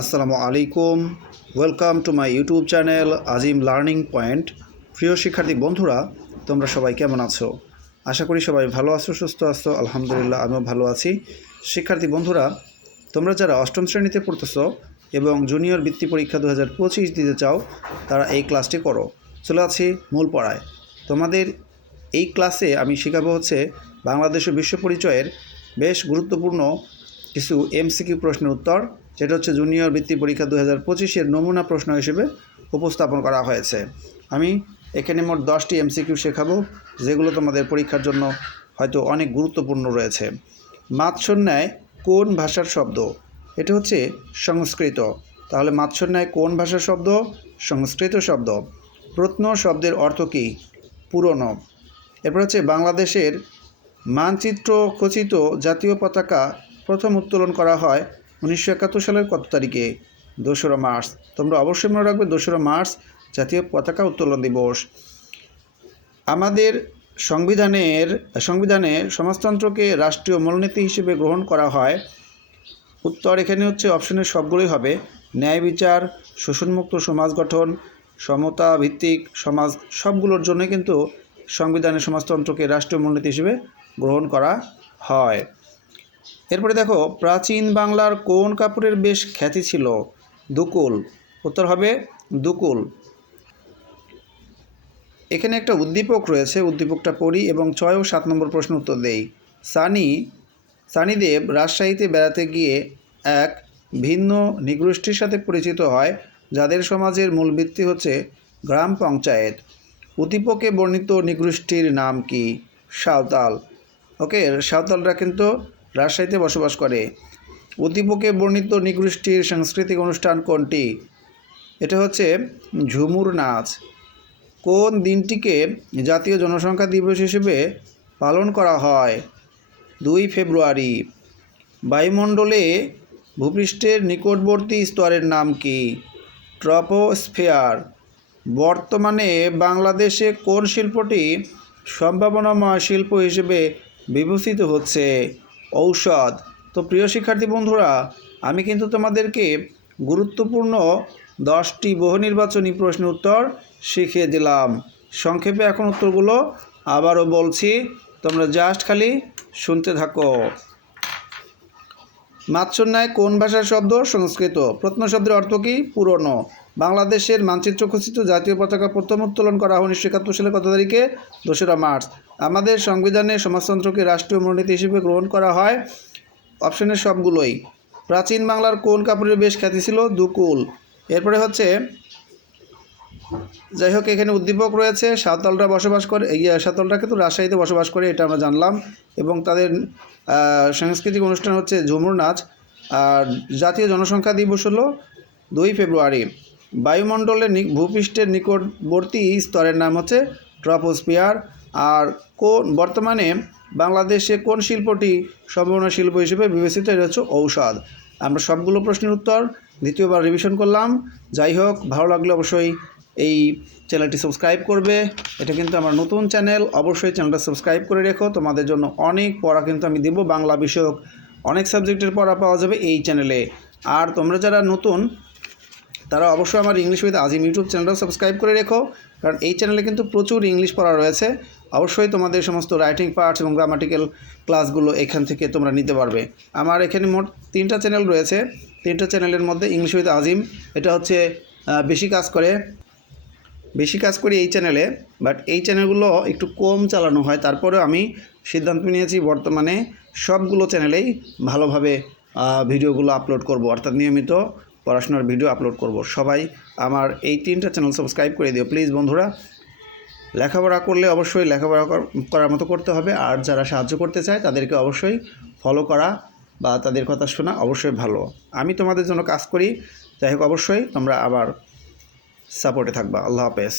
আসসালামু আলাইকুম। Welcome to my YouTube channel Azim learning point. প্রিয় শিক্ষার্থী বন্ধুরা, তোমরা সবাই কেমন আছো? আশা করি সবাই ভালো আছো, সুস্থ আছো। আলহামদুলিল্লাহ, আমিও ভালো আছি। শিক্ষার্থী বন্ধুরা, তোমরা যারা অষ্টম শ্রেণীতে পড়তেছো এবং জুনিয়র বৃত্তি পরীক্ষা 2025 দিতে চাও, তারা এই ক্লাসটি করো। চলে আছি মূল পড়ায়। তোমাদের এই ক্লাসে আমি শেখাবো হচ্ছে বাংলাদেশ ও বিশ্ব পরিচয়ের বেশ গুরুত্বপূর্ণ কিছু এমসিকিউ প্রশ্নের উত্তর, যেটা হচ্ছে জুনিয়র বৃত্তি পরীক্ষা 2025-এর নমুনা প্রশ্ন হিসেবে উপস্থাপন করা হয়েছে। আমি এখানে মোট 10টি এমসিকিউ শেখাবো, যেগুলো তোমাদের পরীক্ষার জন্য হয়তো অনেক গুরুত্বপূর্ণ রয়েছে। মাৎসন্যায় কোন ভাষার শব্দ? এটা হচ্ছে সংস্কৃত। তাহলে মাৎসন্যায় কোন ভাষার শব্দ? সংস্কৃত শব্দ। প্রত্ন শব্দের অর্থ কী? পুরনো। এরপর হচ্ছে বাংলাদেশের মানচিত্র খচিত জাতীয় পতাকা প্রথম উত্তোলন করা হয় 1971 সালের কত তারিখে? 2রা মার্চ। তোমরা অবশ্যই মনে রাখবে 2রা মার্চ জাতীয় পতাকা উত্তোলন দিবস। আমাদের সংবিধানে সমাজতন্ত্রকে রাষ্ট্রীয় মূলনীতি হিসেবে গ্রহণ করা হয়। উত্তর এখানে হচ্ছে অপশনের সবগুলোই হবে। ন্যায় বিচার, শোষণমুক্ত সমাজ গঠন, সমতা ভিত্তিক সমাজ, সবগুলোর জন্য কিন্তু সংবিধানে সমাজতন্ত্রকে রাষ্ট্রীয় মূলনীতি হিসেবে গ্রহণ করা হয়। এরপরে দেখো, প্রাচীন বাংলার কোন কাপড়ের বেশ খ্যাতি ছিল? দুকুল। উত্তর হবে দুকুল। এখানে একটা উদ্দীপক রয়েছে, উদ্দীপকটা পড়ি এবং 6 ও 7 নম্বর প্রশ্ন উত্তর দেই। সানিদেব রাজশাহীতে বেড়াতে গিয়ে এক ভিন্ন নিগোষ্ঠীর সাথে পরিচিত হয়, যাদের সমাজের মূল ভিত্তি হচ্ছে গ্রাম পঞ্চায়েত। উদ্দীপকে বর্ণিত নিগোষ্ঠীর নাম কি? সাঁওতাল। ওকে, সাঁওতালরা কিন্তু রাজশাহীতে বসবাস করে। উদ্দীপকে বর্ণিত নিগোষ্ঠীর সাংস্কৃতিক অনুষ্ঠান কোনটি? এটা হচ্ছে ঝুমুর নাচ। কোন দিনটিকে জাতীয় জনসংখ্যা দিবস হিসেবে পালন করা হয়? 2 ফেব্রুয়ারি। বায়ুমণ্ডলে ভূপৃষ্ঠের নিকটবর্তী স্তরের নাম কি? ট্রপোস্ফিয়ার। বর্তমানে বাংলাদেশে কোন শিল্পটি সম্ভাবনাময় শিল্প হিসেবে বিবেচিত হচ্ছে? ঔষধ। তো প্রিয় শিক্ষার্থী বন্ধুরা, আমি কিন্তু তোমাদেরকে গুরুত্বপূর্ণ 10টি বহু নির্বাচনী প্রশ্নের উত্তর শিখিয়ে দিলাম। সংক্ষেপে এখন উত্তরগুলো আবারও বলছি, তোমরা জাস্ট খালি শুনতে থাকো। মাৎসন্যায় কোন ভাষার শব্দ? সংস্কৃত। প্রত্ন শব্দের অর্থ কী? পুরনো। বাংলাদেশের মানচিত্র খচিত জাতীয় পতাকা প্রথম উত্তোলন করা হয় 1971 সালের কত তারিখে? 2রা মার্চ। আমাদের সংবিধানে সমাজতন্ত্রকে রাষ্ট্রীয় মূলনীতি হিসেবে গ্রহণ করা হয়। অপশনের সবগুলোই। প্রাচীন বাংলার কোন কাপড়ের বেশ খ্যাতি ছিল? দুকুল। এরপরে হচ্ছে, যাই হোক, এখানে উদ্দীপক রয়েছে, সাঁওতালরা বসবাস করে, সাঁওতালরা কিন্তু রাজশাহীতে বসবাস করে, এটা আমরা জানলাম। এবং তাদের সাংস্কৃতিক অনুষ্ঠান হচ্ছে ঝুমুর নাচ। আর জাতীয় জনসংখ্যা দিবস হলো 2 ফেব্রুয়ারি। বায়ুমণ্ডলের ভূপৃষ্ঠের নিকটবর্তী স্তরের নাম হচ্ছে ট্রপোস্ফিয়ার। আর বর্তমানে বাংলাদেশে কোন শিল্পটি সম্ভাবনা শিল্প হিসেবে বিবেচিত? এটা হচ্ছে ঔষধ। আমরা সবগুলো প্রশ্নের উত্তর দ্বিতীয়বার রিভিশন করলাম। যাই হোক, ভালো লাগলে অবশ্যই এই চ্যানেলটি সাবস্ক্রাইব করবে। এটা কিন্তু আমার নতুন চ্যানেল, অবশ্যই চ্যানেলটা সাবস্ক্রাইব করে রেখো। তোমাদের জন্য অনেক পড়া কিন্তু আমি দেবো, বাংলা বিষয়ক অনেক সাবজেক্টের পড়া পাওয়া যাবে এই চ্যানেলে। আর তোমরা যারা নতুন, তারা অবশ্যই আমার ইংলিশ উইথ আজিম ইউটিউব চ্যানেলটা সাবস্ক্রাইব করে রেখো, কারণ এই চ্যানেলে কিন্তু প্রচুর ইংলিশ পড়া রয়েছে। অবশ্যই তোমাদের সমস্ত রাইটিং পার্টস এবং গ্রামাটিক্যাল ক্লাসগুলো এখান থেকে তোমরা নিতে পারবে। আমার এখানে মোট 3টা চ্যানেল রয়েছে। 3টা চ্যানেলের মধ্যে ইংলিশ উইথ আজিম, এটা হচ্ছে বেশি কাজ করি এই চ্যানেলে, বাট এই চ্যানেলগুলো একটু কম চালানো হয়। তারপরেও আমি সিদ্ধান্ত নিয়েছি বর্তমানে সবগুলো চ্যানেলেই ভালোভাবে ভিডিওগুলো আপলোড করব, অর্থাৎ নিয়মিত পড়াশোনার ভিডিও আপলোড করব। সবাই আমার এই 3টা চ্যানেল সাবস্ক্রাইব করে দিও প্লিজ বন্ধুরা। লেখাপড়া করলে অবশ্যই লেখাপড়া করার মতো করতে হবে, আর যারা সাহায্য করতে চায় তাদেরকে অবশ্যই ফলো করা বা তাদের কথা শোনা অবশ্যই ভালো। আমি তোমাদের জন্য কাজ করি। যাই হোক, অবশ্যই তোমরা আবার সাপোর্টে থাকবা। আল্লাহ হাফেজ।